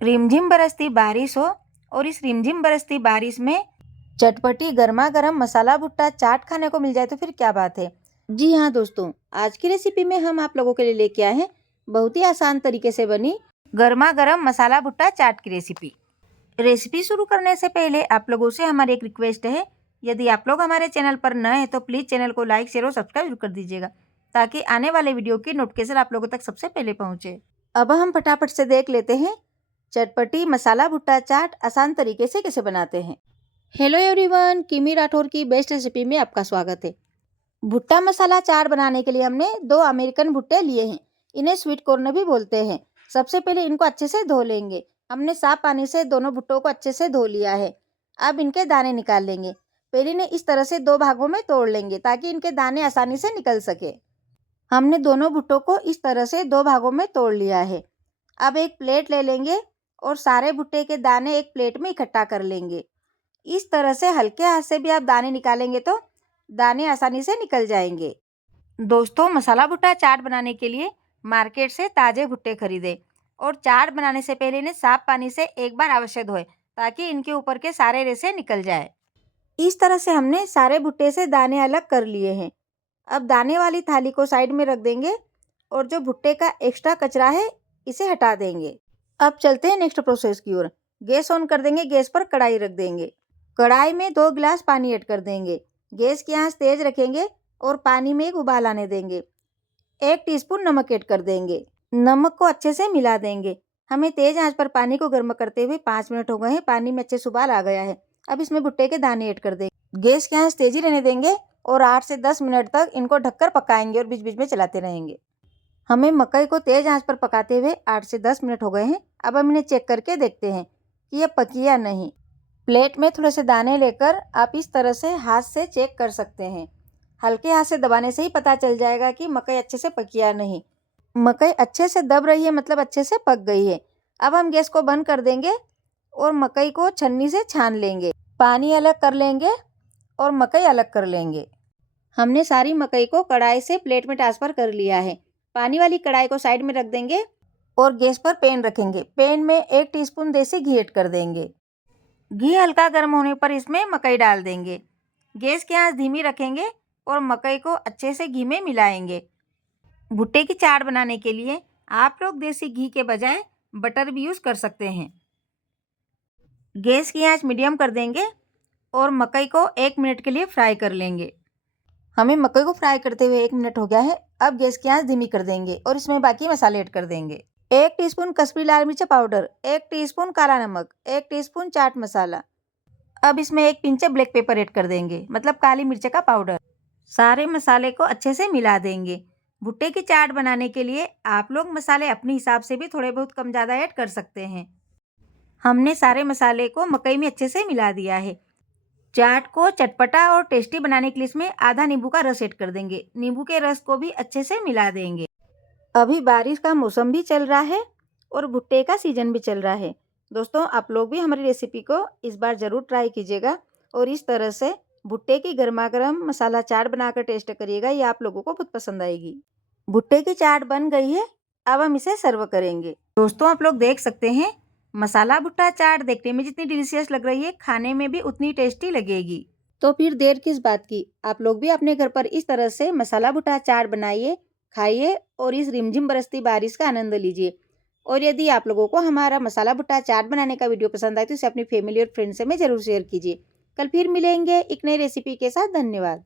रिमझिम बरसती बारिश हो और इस रिमझिम बरसती बारिश में चटपटी गर्मा गर्म मसाला भुट्टा चाट खाने को मिल जाए तो फिर क्या बात है। जी हाँ दोस्तों, आज की रेसिपी में हम आप लोगों के लिए लेके आए हैं बहुत ही आसान तरीके से बनी गर्मा गर्म मसाला भुट्टा चाट की रेसिपी शुरू करने से पहले आप लोगों से हमारी एक रिक्वेस्ट है, यदि आप लोग हमारे चैनल पर नए हैं तो प्लीज़ चैनल को लाइक शेयर और सब्सक्राइब जरूर कर दीजिएगा ताकि आने वाले वीडियो की नोटिफिकेशन आप लोगों तक सबसे पहले पहुंचे। अब हम फटाफट से देख लेते हैं चटपटी मसाला भुट्टा चाट आसान तरीके से कैसे बनाते हैं। हेलो एवरीवन, किमी राठौर की बेस्ट रेसिपी में आपका स्वागत है। भुट्टा मसाला चाट बनाने के लिए हमने 2 अमेरिकन भुट्टे लिए हैं। इन्हें स्वीट कॉर्न भी बोलते हैं। सबसे पहले इनको अच्छे से धो लेंगे। हमने साफ पानी से दोनों भुट्टों को अच्छे से धो लिया है। अब इनके दाने निकाल लेंगे। पहले इन्हें इस तरह से 2 भागों में तोड़ लेंगे ताकि इनके दाने आसानी से निकल सके। हमने दोनों भुट्टों को इस तरह से 2 भागों में तोड़ लिया है। अब एक प्लेट ले लेंगे और सारे भुट्टे के दाने एक प्लेट में इकट्ठा कर लेंगे। इस तरह से हल्के हाथ से भी आप दाने निकालेंगे तो दाने आसानी से निकल जाएंगे। दोस्तों, मसाला भुट्टा चाट बनाने के लिए मार्केट से ताज़े भुट्टे खरीदें और चाट बनाने से पहले इन्हें साफ पानी से एक बार अवश्य धोएं ताकि इनके ऊपर के सारे रेशे निकल जाए। इस तरह से हमने सारे भुट्टे से दाने अलग कर लिए हैं। अब दाने वाली थाली को साइड में रख देंगे और जो भुट्टे का एक्स्ट्रा कचरा है इसे हटा देंगे। अब चलते हैं नेक्स्ट प्रोसेस की ओर। गैस ऑन कर देंगे। गैस पर कढ़ाई रख देंगे। कढ़ाई में 2 गिलास पानी ऐड कर देंगे। गैस की आंच तेज रखेंगे और पानी में एक उबाल आने देंगे। 1 टीस्पून नमक ऐड कर देंगे। नमक को अच्छे से मिला देंगे। हमें तेज आंच पर पानी को गर्म करते हुए 5 मिनट हो गए हैं। पानी में अच्छे से उबाल आ गया है। अब इसमें भुट्टे के दाने ऐड कर देंगे। गैस की आंच तेजी रहने देंगे और 8 से 10 मिनट तक इनको ढककर पकाएंगे और बीच बीच में चलाते रहेंगे। हमें मकई को तेज आंच पर पकाते हुए 8 से 10 मिनट हो गए हैं। अब हम इन्हें चेक करके देखते हैं कि ये पकी या नहीं। प्लेट में थोड़े से दाने लेकर आप इस तरह से हाथ से चेक कर सकते हैं। हल्के हाथ से दबाने से ही पता चल जाएगा कि मकई अच्छे से पकी या नहीं। मकई अच्छे से दब रही है मतलब अच्छे से पक गई है। अब हम गैस को बंद कर देंगे और मकई को छन्नी से छान लेंगे। पानी अलग कर लेंगे और मकई अलग कर लेंगे। हमने सारी मकई को कढ़ाई से प्लेट में ट्रांसफ़र कर लिया है। पानी वाली कढ़ाई को साइड में रख देंगे और गैस पर पैन रखेंगे। पैन में 1 टीस्पून देसी घी ऐड कर देंगे। घी हल्का गर्म होने पर इसमें मकई डाल देंगे। गैस की आंच धीमी रखेंगे और मकई को अच्छे से घी में मिलाएंगे। भुट्टे की चाट बनाने के लिए आप लोग देसी घी के बजाय बटर भी यूज़ कर सकते हैं। गैस की आंच मीडियम कर देंगे और मकई को 1 मिनट के लिए फ्राई कर लेंगे। हमें मकई को फ्राई करते हुए 1 मिनट हो गया है। अब गैस की आंच धीमी कर देंगे और इसमें बाकी मसाले ऐड कर देंगे। 1 टीस्पून कश्मीरी लाल मिर्च पाउडर, 1 टीस्पून काला नमक, 1 टीस्पून चाट मसाला। अब इसमें 1 पिंच ब्लैक पेपर ऐड कर देंगे, मतलब काली मिर्च का पाउडर। सारे मसाले को अच्छे से मिला देंगे। भुट्टे की चाट बनाने के लिए आप लोग मसाले अपने हिसाब से भी थोड़े बहुत कम ज़्यादा ऐड कर सकते हैं। हमने सारे मसाले को मकई में अच्छे से मिला दिया है। चाट को चटपटा और टेस्टी बनाने के लिए इसमें आधा नींबू का रस ऐड कर देंगे। नींबू के रस को भी अच्छे से मिला देंगे। अभी बारिश का मौसम भी चल रहा है और भुट्टे का सीजन भी चल रहा है। दोस्तों, आप लोग भी हमारी रेसिपी को इस बार ज़रूर ट्राई कीजिएगा और इस तरह से भुट्टे की गर्मा गर्म मसाला चाट बनाकर टेस्ट करिएगा। ये आप लोगों को बहुत पसंद आएगी। भुट्टे की चाट बन गई है। अब हम इसे सर्व करेंगे। दोस्तों, आप लोग देख सकते हैं मसाला भुट्टा चाट देखने में जितनी डिलीशियस लग रही है, खाने में भी उतनी टेस्टी लगेगी। तो फिर देर किस बात की, आप लोग भी अपने घर पर इस तरह से मसाला भुट्टा चाट बनाइए, खाइए और इस रिमझिम बरसती बारिश का आनंद लीजिए। और यदि आप लोगों को हमारा मसाला भुट्टा चाट बनाने का वीडियो पसंद आए तो इसे अपनी फैमिली और फ्रेंड से में जरूर शेयर कीजिए। कल फिर मिलेंगे एक नई रेसिपी के साथ। धन्यवाद।